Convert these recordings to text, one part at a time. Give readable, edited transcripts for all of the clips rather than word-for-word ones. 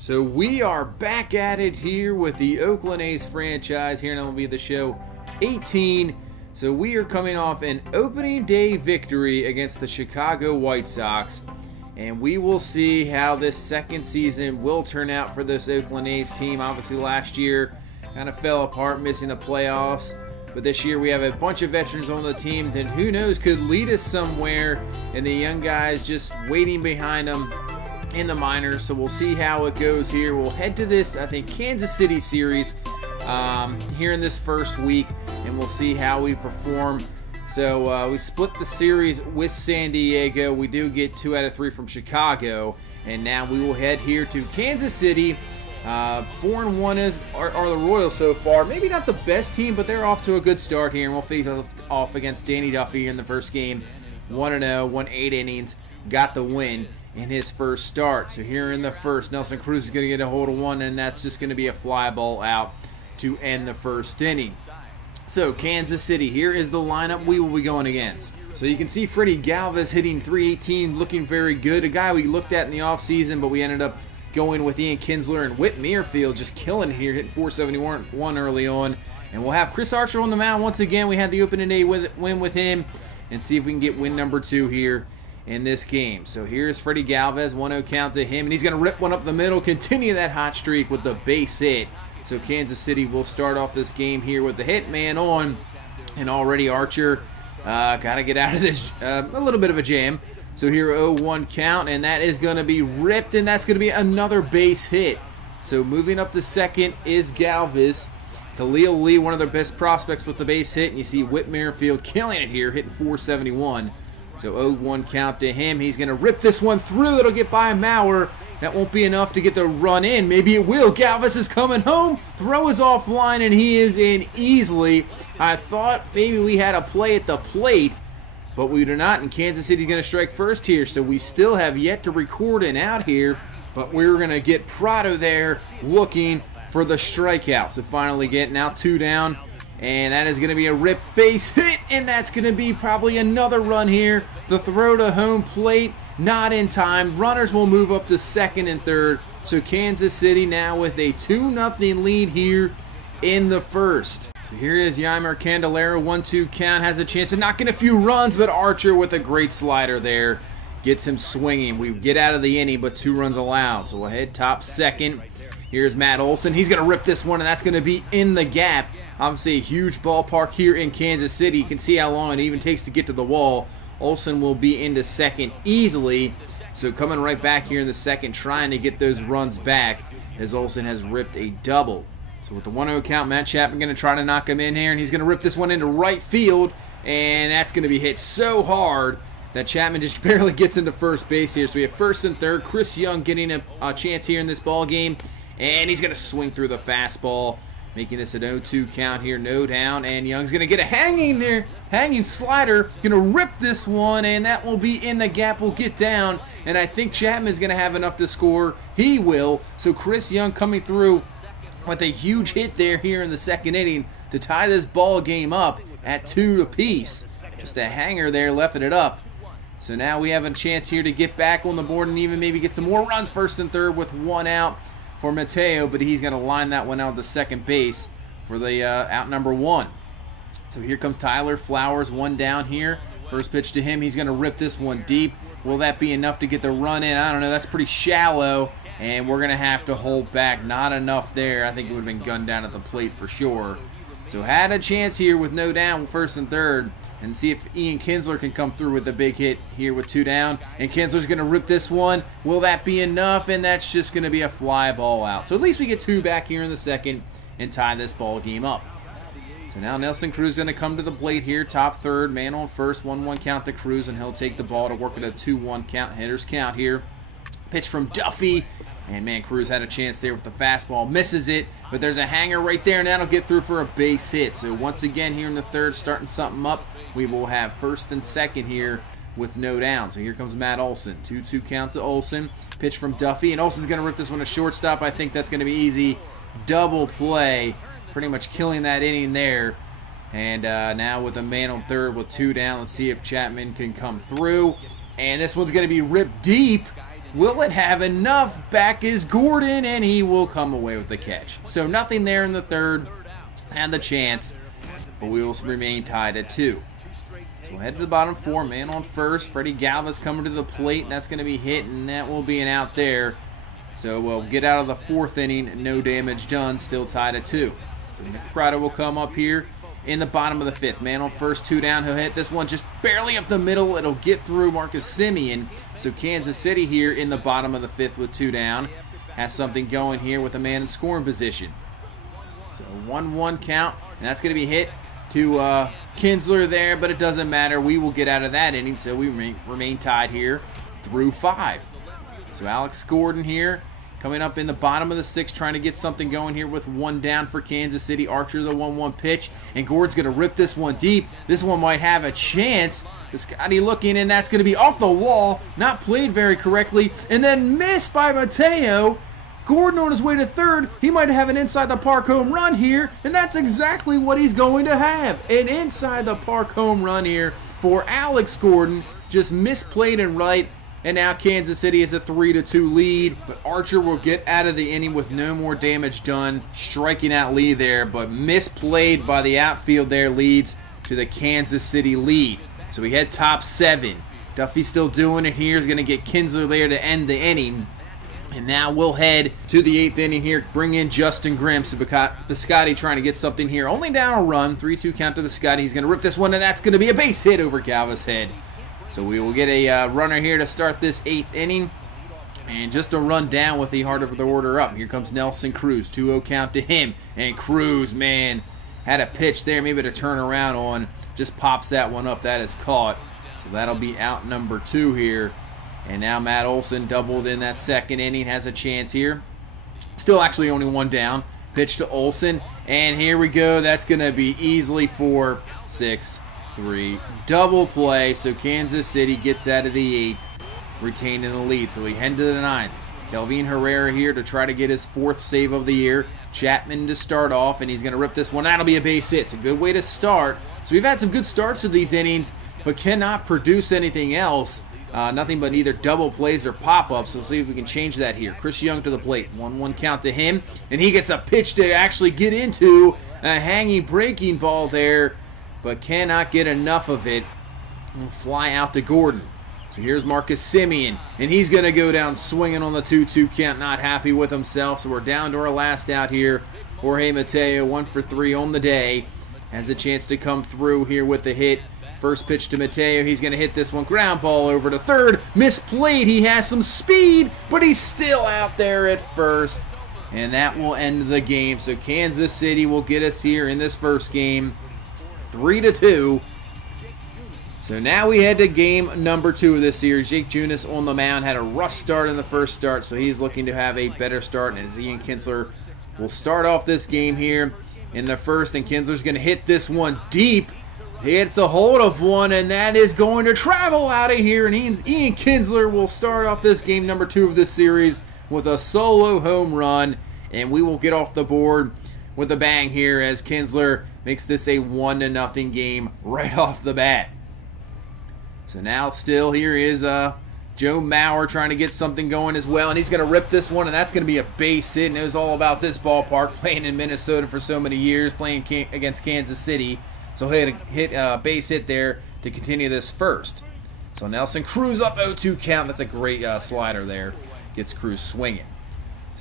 So we are back at it here with the Oakland A's franchise here in MLB The Show 18. So we are coming off an opening day victory against the Chicago White Sox. And we will see how this second season will turn out for this Oakland A's team. Obviously last year kind of fell apart, missing the playoffs. But this year we have a bunch of veterans on the team that who knows could lead us somewhere. And the young guys just waiting behind them in the minors. So we'll see how it goes here. We'll head to this, I think, Kansas City series here in this first week. And we'll see how we perform. So we split the series with San Diego. We do get 2 out of 3 from Chicago. And now we will head here to Kansas City. 4-1 are the Royals so far. Maybe not the best team, but they're off to a good start here. And we'll face off against Danny Duffy in the first game. 1-0, won 8 innings, got the win in his first start. So here in the first, Nelson Cruz is going to get a hold of one, and that's just going to be a fly ball out to end the first inning. So Kansas City, here is the lineup we will be going against. So you can see Freddie Galvis hitting .318, looking very good. A guy we looked at in the offseason, but we ended up going with Ian Kinsler, and Whit Merrifield just killing it here, hitting .471 early on. And we'll have Chris Archer on the mound once again. We had the opening day win with him, and see if we can get win number 2 here in this game. So here's Freddie Galvis, 1-0 count to him, and he's going to rip one up the middle, continue that hot streak with the base hit. So Kansas City will start off this game here with the hit man on, and already Archer got to get out of this a little bit of a jam. So here 0-1 count, and that is going to be ripped, and that's going to be another base hit. So moving up to second is Galvis. Khalil Lee, one of their best prospects with the base hit, and you see Whit Merrifield killing it here, hitting .471. So 0-1 count to him. He's going to rip this one through. It'll get by Mauer. That won't be enough to get the run in. Maybe it will. Galvis is coming home. Throw is offline, and he is in easily. I thought maybe we had a play at the plate, but we do not. And Kansas City's going to strike first here. So we still have yet to record an out here, but we're going to get Prado there looking for the strikeout. So finally getting out 2 down. And that is going to be a rip base hit, and that's going to be probably another run here. The throw to home plate, not in time. Runners will move up to second and third. So Kansas City now with a 2-0 lead here in the first. So here is Yeimer Candelario, 1-2 count, has a chance to knock in a few runs, but Archer with a great slider there gets him swinging. We get out of the inning, but 2 runs allowed. So we'll head top second. Here's Matt Olson. He's going to rip this one, and that's going to be in the gap. Obviously, a huge ballpark here in Kansas City. You can see how long it even takes to get to the wall. Olson will be into second easily. So coming right back here in the second, trying to get those runs back as Olson has ripped a double. So with the 1-0 count, Matt Chapman going to try to knock him in here, and he's going to rip this one into right field, and that's going to be hit so hard that Chapman just barely gets into first base here. So we have first and third. Chris Young getting a chance here in this ball game. And he's going to swing through the fastball, making this an 0-2 count here, no down. And Young's going to get a hanging slider, going to rip this one, and that will be in the gap, will get down. And I think Chapman's going to have enough to score. He will. So Chris Young coming through with a huge hit there here in the second inning to tie this ball game up at 2 apiece. Just a hanger there, lefting it up. So now we have a chance here to get back on the board and even maybe get some more runs first and third with 1 out for Mateo, but he's going to line that one out to second base for the out number 1. So here comes Tyler Flowers, 1 down here. First pitch to him, he's going to rip this one deep. Will that be enough to get the run in? I don't know. That's pretty shallow, and we're going to have to hold back. Not enough there. I think it would have been gunned down at the plate for sure. So had a chance here with no down, first and third, and see if Ian Kinsler can come through with a big hit here with 2 down. And Kinsler's going to rip this one. Will that be enough? And that's just going to be a fly ball out. So at least we get 2 back here in the second and tie this ball game up. So now Nelson Cruz is going to come to the plate here, top third, man on first, 1-1 count to Cruz, and he'll take the ball to work at a 2-1 count, hitters count here. Pitch from Duffy. And, man, Cruz had a chance there with the fastball. Misses it, but there's a hanger right there, and that'll get through for a base hit. So once again here in the third, starting something up, we will have first and second here with no down. So here comes Matt Olson. 2-2 count to Olson. Pitch from Duffy, and Olson's going to rip this one to shortstop. I think that's going to be easy. Double play, pretty much killing that inning there. And now with a man on third with 2 down, let's see if Chapman can come through. And this one's going to be ripped deep. Will it have enough? Back is Gordon, and he will come away with the catch. So nothing there in the third. Had the chance, but we will remain tied at 2. So we'll head to the bottom 4. Man on first. Freddie Galvis coming to the plate, and that's going to be hit, and that will be an out there. So we'll get out of the 4th inning. No damage done. Still tied at 2. So Nick Prado will come up here in the bottom of the 5th. Man on first, 2 down. He'll hit this one just barely up the middle. It'll get through Marcus Semien. So Kansas City here in the bottom of the 5th with 2 down. Has something going here with a man in scoring position. So 1-1 count, and that's going to be hit to Kinsler there, but it doesn't matter. We will get out of that inning, so we remain tied here through 5. So Alex Gordon here coming up in the bottom of the 6th, trying to get something going here with 1 down for Kansas City. Archer the 1-1 pitch, and Gordon's going to rip this one deep. This one might have a chance. Scotty looking, and that's going to be off the wall. Not played very correctly, and then missed by Mateo. Gordon on his way to 3rd. He might have an inside the park home run here, and that's exactly what he's going to have. An inside the park home run here for Alex Gordon. Just misplayed and right. And now Kansas City is a 3-2 lead, but Archer will get out of the inning with no more damage done, striking out Lee there, but misplayed by the outfield there leads to the Kansas City lead. So we head top 7. Duffy still doing it here. He's going to get Kinsler there to end the inning. And now we'll head to the 8th inning here, bring in Justin Grimm. So Biscotti trying to get something here. Only down a run, 3-2 count to Biscotti. He's going to rip this one, and that's going to be a base hit over Galva's head. So we will get a runner here to start this 8th inning. And just a run down with the heart of the order up. Here comes Nelson Cruz. 2-0 count to him. And Cruz, man, had a pitch there maybe to turn around on. Just pops that one up. That is caught. So that'll be out number 2 here. And now Matt Olson doubled in that 2nd inning. Has a chance here. Still actually only 1 down. Pitch to Olson. And here we go. That's going to be easily 4-6. 3 double play, so Kansas City gets out of the 8th, retaining the lead. So we head to the 9th. Kelvin Herrera here to try to get his 4th save of the year. Chapman to start off, and he's going to rip this one. That'll be a base hit. It's a good way to start. So we've had some good starts to these innings, but cannot produce anything else. Nothing but either double plays or pop-ups. So let's see if we can change that here. Chris Young to the plate. 1-1 count to him, and he gets a pitch to actually get into a hanging breaking ball there, but cannot get enough of it. Will fly out to Gordon. So here's Marcus Semien, and he's going to go down swinging on the 2-2 count, not happy with himself. So we're down to our last out here. Jorge Mateo, 1 for 3 on the day. Has a chance to come through here with the hit. First pitch to Mateo. He's going to hit this one. Ground ball over to 3rd. Misplayed. He has some speed, but he's still out there at 1st. And that will end the game. So Kansas City will get us here in this first game. 3-2. So now we head to game number 2 of this series. Jake Junis on the mound. Had a rough start in the first start, so he's looking to have a better start. And Ian Kinsler will start off this game here in the first. And Kinsler's going to hit this one deep. Hits a hold of one, and that is going to travel out of here. And Ian Kinsler will start off this game number 2 of this series with a solo home run. And we will get off the board with a bang here as Kinsler makes this a 1-0 game right off the bat. So now still here is Joe Mauer trying to get something going as well. And he's going to rip this one, and that's going to be a base hit. And it was all about this ballpark, playing in Minnesota for so many years, playing against Kansas City. So hit a base hit there to continue this first. So Nelson Cruz up 0-2 count. That's a great slider there. Gets Cruz swinging.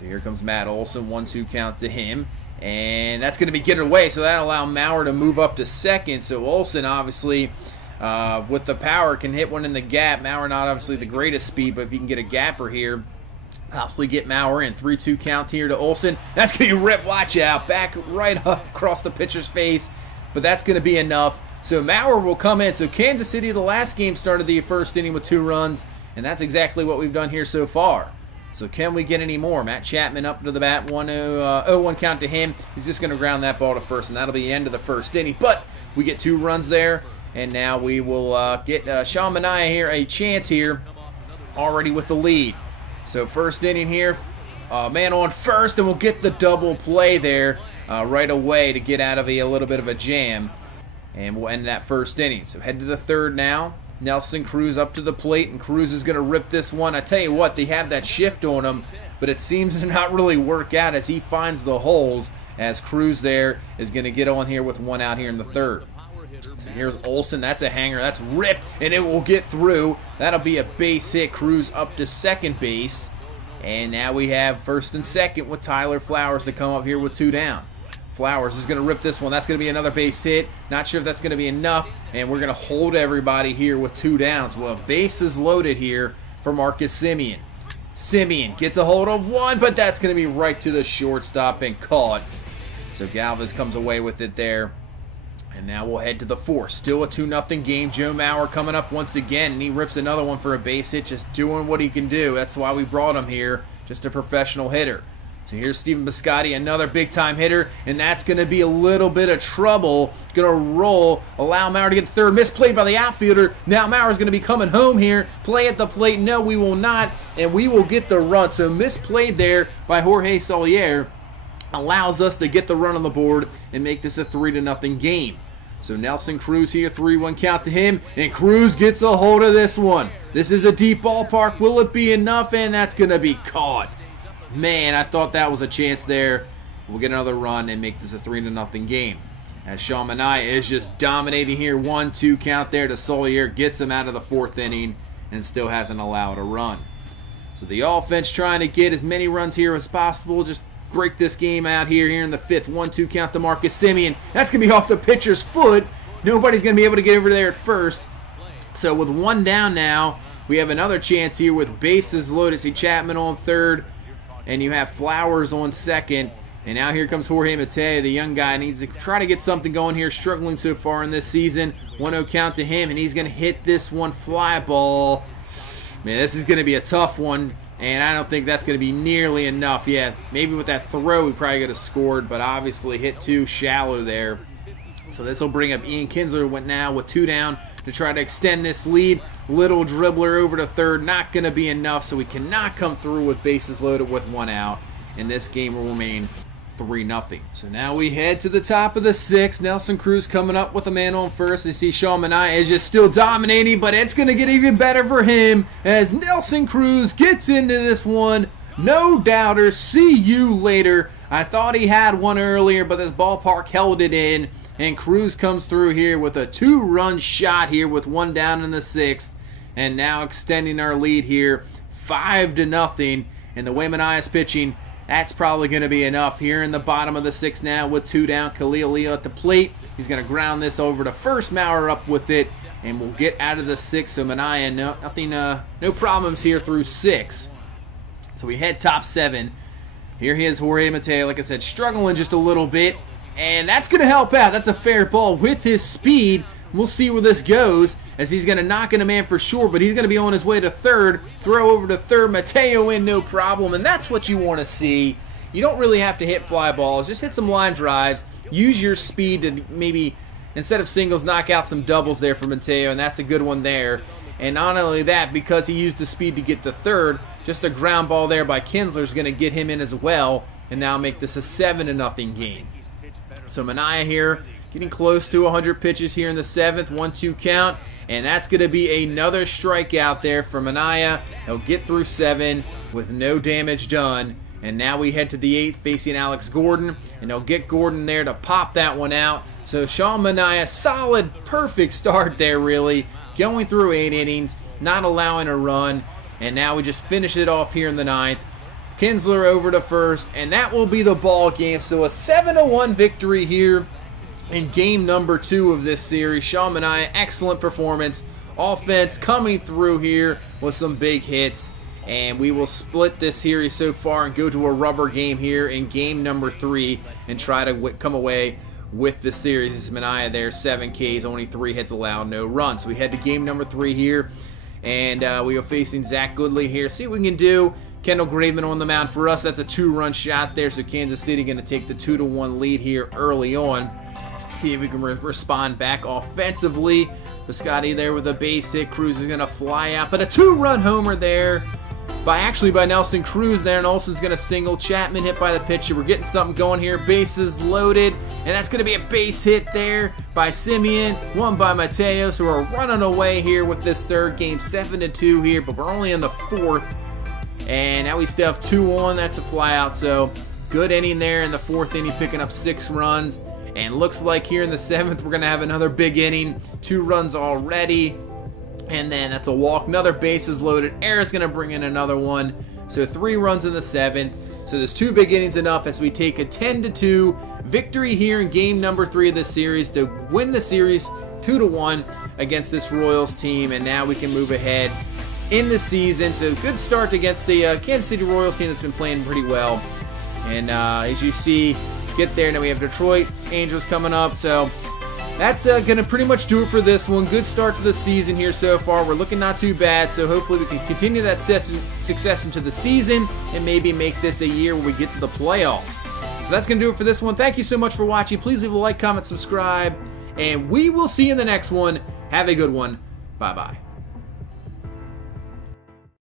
So here comes Matt Olson, 1-2 count to him. And that's going to be get away, so that'll allow Mauer to move up to 2nd. So Olson, obviously, with the power, can hit one in the gap. Mauer not obviously the greatest speed, but if he can get a gapper here, possibly get Mauer in. 3-2 count here to Olson. That's going to be ripped. Watch out. Back right up across the pitcher's face. But that's going to be enough. So Mauer will come in. So Kansas City, the last game, started the first inning with 2 runs. And that's exactly what we've done here so far. So can we get any more? Matt Chapman up to the bat, 0-1 count to him. He's just going to ground that ball to first, and that'll be the end of the first inning. But we get 2 runs there, and now we will get Sean Manaea here a chance here, already with the lead. So first inning here, man on first, and we'll get the double play there right away to get out of a little bit of a jam. And we'll end that first inning. So head to the 3rd now. Nelson Cruz up to the plate, and Cruz is going to rip this one. I tell you what, they have that shift on him, but it seems to not really work out as he finds the holes, as Cruz there is going to get on here with one out here in the third. So here's Olsen. That's a hanger. That's ripped, and it will get through. That'll be a base hit. Cruz up to second base. And now we have first and second with Tyler Flowers to come up here with 2 down. Flowers is going to rip this one. That's going to be another base hit. Not sure if that's going to be enough. And we're going to hold everybody here with 2 downs. Well, bases loaded here for Marcus Semien. Semien gets a hold of one, but that's going to be right to the shortstop and caught. So Galvis comes away with it there. And now we'll head to the fourth. Still a 2-0 game. Joe Mauer coming up once again, and he rips another one for a base hit, just doing what he can do. That's why we brought him here, just a professional hitter. So here's Steven Biscotti, another big-time hitter, and that's going to be a little bit of trouble. Going to roll, allow Mauer to get third. Misplayed by the outfielder. Now Mauer's going to be coming home here. Play at the plate. No, we will not, and we will get the run. So misplayed there by Jorge Solier allows us to get the run on the board and make this a 3-0 game. So Nelson Cruz here, 3-1 count to him, and Cruz gets a hold of this one. This is a deep ballpark. Will it be enough? And that's going to be caught. Man, I thought that was a chance there. We'll get another run and make this a 3-0 game. As Sean Manaea is just dominating here. 1-2 count there to Solier. Gets him out of the 4th inning and still hasn't allowed a run. So the offense trying to get as many runs here as possible. Just break this game out here in the 5th. 1-2 count to Marcus Semien. That's going to be off the pitcher's foot. Nobody's going to be able to get over there at first. So with 1 down now, we have another chance here with bases loaded. See Chapman on third, and you have Flowers on second. And now here comes Jorge Mateo, the young guy. Needs to try to get something going here. Struggling so far in this season. 1-0 count to him, and he's going to hit this one fly ball. Man, this is going to be a tough one. And I don't think that's going to be nearly enough. Yeah, maybe with that throw we probably could have scored, but obviously hit too shallow there. So this will bring up Ian Kinsler went now with 2 down to try to extend this lead. Little dribbler over to third, not going to be enough, so we cannot come through with bases loaded with 1 out. And this game will remain 3-0. So now we head to the top of the 6th. Nelson Cruz coming up with a man on first. You see Sean Manaea is just still dominating, but it's going to get even better for him as Nelson Cruz gets into this one. No doubters. See you later. I thought he had one earlier, but this ballpark held it in, and Cruz comes through here with a 2-run shot here with 1 down in the 6th, and now extending our lead here 5-0. And the way Manaea's pitching, that's probably going to be enough here in the bottom of the 6th now with 2 down. Khalil Leo at the plate. He's going to ground this over to first. Mauer up with it, and we'll get out of the 6th. So Manaea, no problems here through 6. So we head top 7. Here he is, Jorge Mateo. Like I said, struggling just a little bit, and that's going to help out. That's a fair ball with his speed. We'll see where this goes, as he's going to knock in a man for sure, but he's going to be on his way to third. Throw over to third. Mateo in, no problem, and that's what you want to see. You don't really have to hit fly balls. Just hit some line drives. Use your speed to maybe, instead of singles, knock out some doubles there for Mateo, and that's a good one there. And not only that, because he used the speed to get to third, just a ground ball there by Kinsler is going to get him in as well, and now make this a 7-0 game. So Manaea here, getting close to 100 pitches here in the 7th. 1-2 count. And that's going to be another strikeout there for Manaea. He'll get through 7 with no damage done. And now we head to the 8th facing Alex Gordon. And they'll get Gordon there to pop that one out. So Sean Manaea, solid, perfect start there really. Going through 8 innings, not allowing a run. And now we just finish it off here in the 9th. Kinsler over to first. And that will be the ball game. So a 7-1 victory here in game number 2 of this series. Sean Manaea, excellent performance. Offense coming through here with some big hits. And we will split this series so far and go to a rubber game here in game number 3 and try to come away with the series. This is Manaea there, 7 Ks, only 3 hits allowed, no runs. So we head to game number 3 here. And we are facing Zach Goodley here. See what we can do. Kendall Graveman on the mound for us. That's a 2-run shot there. So Kansas City going to take the 2-1 lead here early on. See if we can respond back offensively. Biscotti there with a base hit. Cruz is going to fly out, but a 2-run homer there by Nelson Cruz there, and Olsen's going to single. Chapman hit by the pitcher. We're getting something going here. Bases loaded, and that's going to be a base hit there by Simeon, one by Mateo. So we're running away here with this third game, 7-2 here, but we're only in the fourth. And now we still have 2-1. That's a flyout. So good inning there in the fourth inning, picking up 6 runs. And looks like here in the 7th, we're going to have another big inning. 2 runs already. And then that's a walk. Another bases loaded. Era's going to bring in another one. So 3 runs in the 7th. So there's 2 big innings enough as we take a 10-2 victory here in game number 3 of this series to win the series 2-1 against this Royals team. And now we can move ahead in the season. So good start against the Kansas City Royals team that's been playing pretty well. And as you see, get there. Now we have Detroit Angels coming up. So that's going to pretty much do it for this one. Good start to the season here so far. We're looking not too bad, so hopefully we can continue that success into the season and maybe make this a year where we get to the playoffs. So that's going to do it for this one. Thank you so much for watching. Please leave a like, comment, subscribe, and we will see you in the next one. Have a good one. Bye-bye.